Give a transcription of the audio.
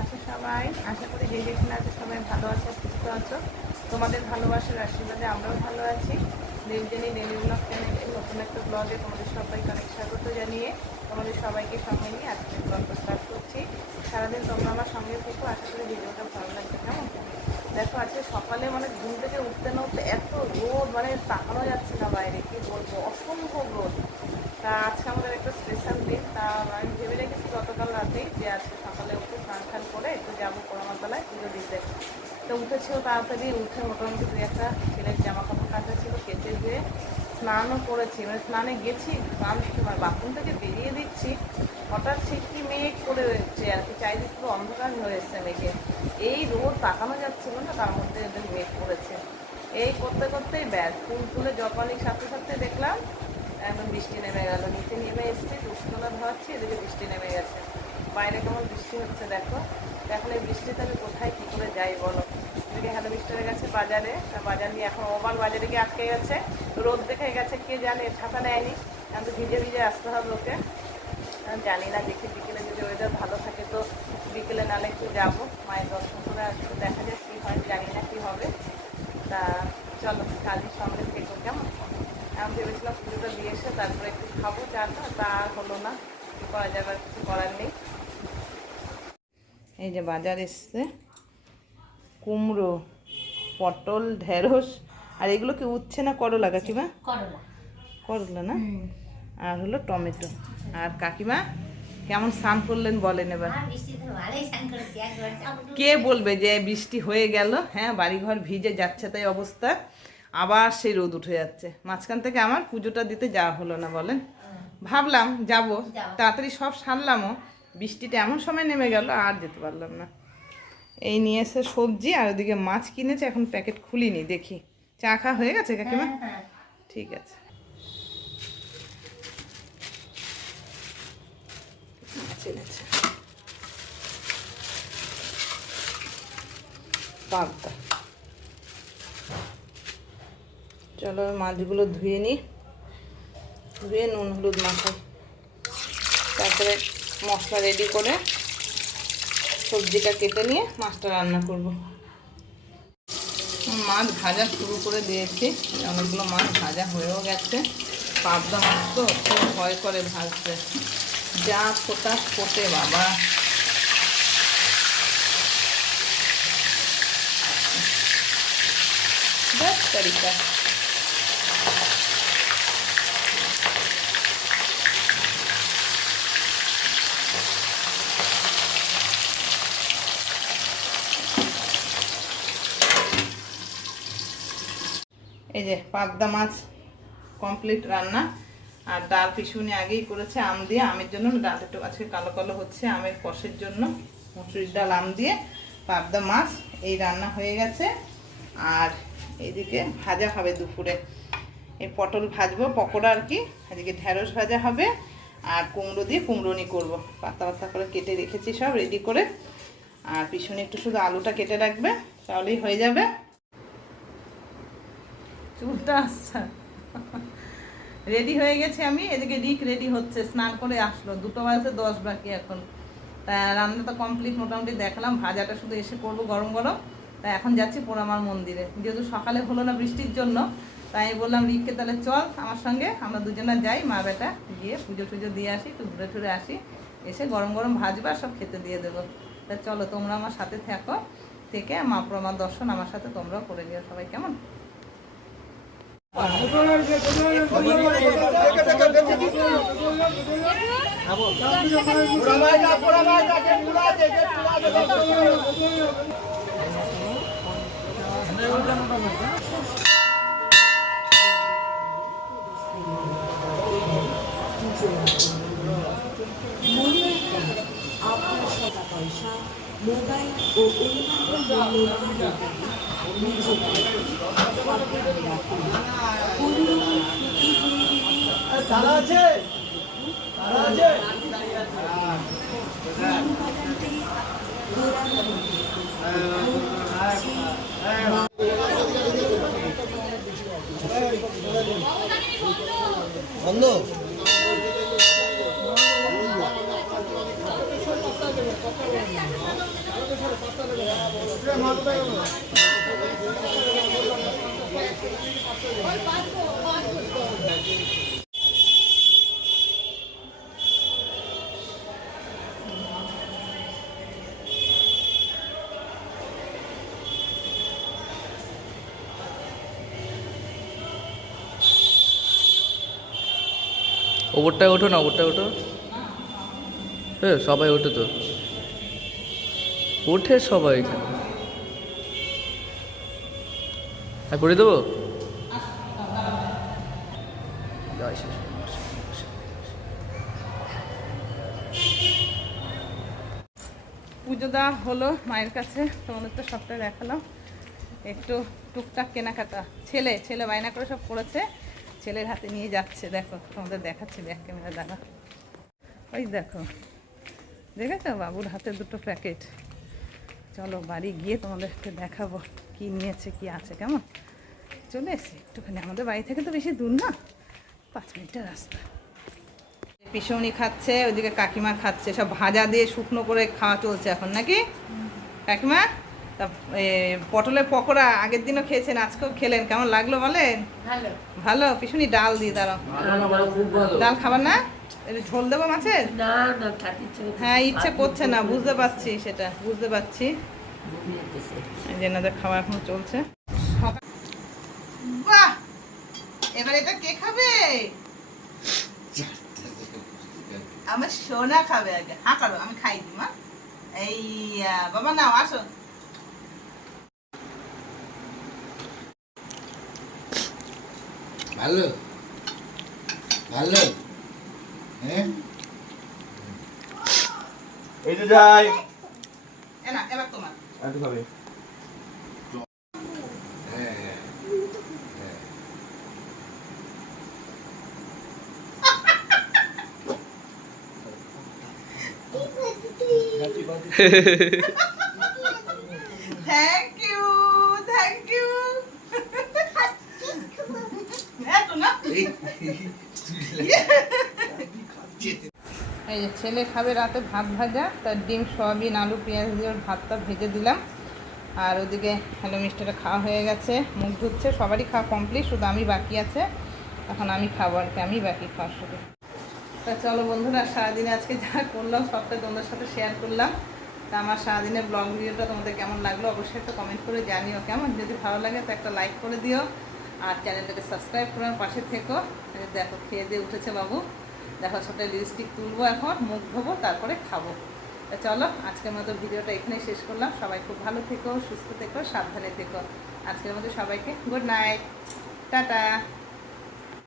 আছো সবাই? আশা করি যে যেখানে আছে সবাই ভালো আছে, সুস্থ আছো। তোমাদের ভালোবাসার আশীর্বাদে আমরাও ভালো আছি। দেবজানী ডেলি ব্লগ চ্যানেলে নতুন একটা ব্লগে তোমাদের সবাইকে অনেক স্বাগত জানিয়ে তোমাদের সবাইকে সঙ্গে নিয়ে আজকে ব্লগটা স্টার্ট করছি। সারাদিন তোমরা আমার সঙ্গে থেকো, আশা করি ভিডিওটা ভালো লাগবে। কেমন দেখো, আজকে সকালে মানে ঘুম থেকে উঠতে না উঠতে এত রোদ, মানে তাকানো যাচ্ছে না বাইরে, কি বলবো, অসম্ভব রোদ। তা আজকে আমাদের একটা স্পেশাল দিন। তা আমি ভেবে রেখেছি গতকাল রাতেই যে আজকে সকালে উঠে স্নান টান করে একটু যাবো পোড়ামাতলায় পুজো দিতে। তো উঠেছেও তাড়াতাড়ি, উঠে মোটামুটি দু একটা ছেলের জামা কাপড় কাচা ছিল, কেচে দিয়ে স্নানও করেছি। মানে স্নানে গেছি, স্নান বাথরুম থেকে বেরিয়ে দিচ্ছি, হঠাৎ সে কি মেঘ করে রয়েছে আর কি, চারিদিকে পুরো অন্ধকার হয়ে এসছে মেঘে। এই রোদ তাকানো যাচ্ছিল না, তার মধ্যে এদের মেঘ পড়েছে। এই করতে করতেই ব্যাস ফুল তুলে জপানির সাথে সাথে দেখলাম একদম বৃষ্টি নেমে গেল। নিচে নেমে এসেছি, দুষ্টলা ধরাচ্ছি, এদিকে বৃষ্টি নেমে গেছে। বাইরে কেমন বৃষ্টি হচ্ছে দেখো। এখন এই বৃষ্টিতে আমি কোথায় কী করে যাই বলো। এদিকে হ্যালো মিস্টারের গেছে বাজারে, বাজার নিয়ে এখন ওবার বাজারে গিয়ে আটকে গেছে, রোদ দেখে গেছে, কে জানে, ছাতা নেয়নি। এখন তো ভিজে ভিজে আসতে হবে ওকে। জানি না, দেখি বিকেলে যদি ওয়েদার ভালো থাকে তো বিকেলে নালে একটু যাবো, মায়ের দর্শন করে আসবো, দেখা যাক কী হয়, জানি না কী হবে। তা চলো কাজের সঙ্গে থেকো, কেমন। আমি ভেবেছিলাম পুজোটা দিয়ে এসে তারপরে একটু খাবো চাটা, তা আর হলো না, কী করা যাবে, আর কিছু করার নেই। এই যে বাজার এসছে, কুমড়ো, পটল, ঢেঁড়স, আর এগুলো কি উচ্ছে না করলা কাকিমা? করলা। করলা না, আর হলো টমেটো। আর কাকিমা কেমন স্নান করলেন বলেন এবার। কে বলবে যে বৃষ্টি হয়ে গেল, হ্যাঁ বাড়িঘর ভিজে যাচ্ছে তাই অবস্থা, আবার সেই রোদ উঠে যাচ্ছে। মাঝখান থেকে আমার পুজোটা দিতে যাওয়া হলো না বলেন। ভাবলাম যাব, তাড়াতাড়ি সব সারলামও, বৃষ্টিটা এমন সময় নেমে গেল আর যেতে পারলাম না। এই নিয়ে এসে সবজি, আর ওদিকে মাছ কিনেছে, এখন প্যাকেট খুলিনি, দেখি। চা খাওয়া হয়ে গেছে কাকিমা? ঠিক আছে। পাবদা, চলো মাছগুলো ধুয়ে নিই, ধুয়ে নুন হলুদ মাখাই, তারপরে মশলা রেডি করে সবজিটা কেটে নিয়ে মাছটা রান্না করব। মাছ ভাজা শুরু করে দিয়েছি, অনেকগুলো মাছ ভাজা হয়েও গেছে। পাবদা মাছ তো খুব ভয় করে ভাজতে, যা ফোটা ফোটে বাবা। বেশ তারিকা এই যে পাবদা মাছ কমপ্লিট রান্না। আর ডাল পিছুনি আগেই করেছে আম দিয়ে, আমের জন্য ডাল একটু আজকে কালো কালো হচ্ছে, আমের কষের জন্য মুসুরির ডাল আম দিয়ে পাবদা মাছ এই রান্না হয়ে গেছে। আর এইদিকে ভাজা হবে দুপুরে, এই পটল ভাজবো পকোড়া আর কি, এদিকে ঢেঁড়স ভাজা হবে, আর কুমড়ো দিয়ে কুমড়োনি করব, পাতা পাতা করে কেটে রেখেছি সব রেডি করে। আর পিছনে একটু শুধু আলুটা কেটে রাখবে, তাহলেই হয়ে যাবে। চুলটা আসছে, রেডি হয়ে গেছে আমি, এদিকে রিক রেডি হচ্ছে, স্নান করে আসলো, 2 বাজে 10 বাকি এখন। তা রান্না তো কমপ্লিট মোটামুটি, দেখলাম ভাজাটা শুধু এসে করবো গরম গরম। তাই এখন যাচ্ছি পোড়ামার মন্দিরে, যেহেতু সকালে হলো না বৃষ্টির জন্য, তাই বললাম রিককে তাহলে চল আমার সঙ্গে, আমরা দুজনে যাই মা বেটা, গিয়ে পুজো টুজো দিয়ে আসি, একটু ঘুরে টুরে আসি, এসে গরম গরম ভাজবা সব খেতে দিয়ে দেবো। তা চলো তোমরা আমার সাথে থাকো, থেকে মা পোড়ামার দর্শন আমার সাথে তোমরাও করে দিও সবাই, কেমন। আপনার টাকা পয়সা, মোবাইল ও অন্যান্য মূল্যবান বন্ধ ওপরটায় ওঠো না, ওপরটায় ওঠো। হ্যাঁ, সবাই ওঠে তো, ওঠে সবাই এখানে। আর করে দেবো। জয় শ্রী রাম। পুজো দেওয়া হলো মায়ের কাছে, তোমাদের তো সবটাই দেখালাম। একটু টুকটাক কেনাকাটা ছেলে ছেলে বায়না করে সব করেছে, ছেলের হাতে নিয়ে যাচ্ছে। দেখো তোমাদের দেখাচ্ছি, ব্যাক ক্যামেরা দেখা। ওই দেখো, দেখেছো বাবুর হাতে দুটো প্যাকেট। চলো বাড়ি গিয়ে তোমাদেরকে দেখাবো কি নিয়েছে, কি আছে। কেমন চলে এসছি একটুখানি, আমাদের বাড়ি থেকে তো বেশি দূর না, 5 মিনিটের রাস্তা। পিসুনি খাচ্ছে, ওইদিকে কাকিমা খাচ্ছে, সব ভাজা দিয়ে শুকনো করে খাওয়া চলছে এখন নাকি কাকিমা? তা পটলের পকোড়া আগের দিনও খেয়েছেন, আজকেও খেলেন, কেমন লাগলো বলেন? ভালো ভালো। পিসুনি ডাল দিয়ে দাঁড়াও, ডাল খাবার না? একটু ঝোল দেবো মাছের? না না খাতে ইচ্ছে করছে। হ্যাঁ ইচ্ছে করছে না, বুঝতে পারছি, সেটা বুঝতে পারছি। এই যে এনাদের খাওয়া এখনো চলছে। বাহ, এবার এটা কে খাবে? আমার সোনা খাবে আগে। হ্যাঁ করো, আমি খাই দিই মা। এই বাবা নাও, আসো। ভালো ভালো। হ্যাঁ এই যে যাই না এবার তোমার। একটু খাবে। হ্যাঁ হ্যাঁ হ্যাঁ। Thank you, thank you. এই যে ছেলে খাবে রাতে ভাত ভাজা, তার ডিম সয়াবিন আলু পেঁয়াজ দিয়ে ওর ভাতটা ভেজে দিলাম। আর ওদিকে হ্যালো মিষ্টিটা খাওয়া হয়ে গেছে, মুখ ধুচ্ছে, সবারই খাওয়া কমপ্লিট, শুধু আমি বাকি আছে। এখন আমি খাবো আর কি, আমি বাকি খাওয়ার শুধু। তা চলো বন্ধুরা, সারাদিনে আজকে যা করলাম সবটা তোমাদের সাথে শেয়ার করলাম। তা আমার সারাদিনের ব্লগ ভিডিওটা তোমাদের কেমন লাগলো অবশ্যই একটা কমেন্ট করে জানিও। কেমন, যদি ভালো লাগে তো একটা লাইক করে দিও, আর চ্যানেলটাকে সাবস্ক্রাইব করে আমার পাশে থেকো। দেখো খেয়ে দিয়ে উঠেছে বাবু, দেখো ছোটো লিপস্টিক তুলবো, এখন মুখ ধোবো, তারপরে খাবো। তা চলো আজকের মতো ভিডিওটা এখানেই শেষ করলাম। সবাই খুব ভালো থেকো, সুস্থ থেকো, সাবধানে থেকো। আজকের মতো সবাইকে গুড নাইট, টাটা।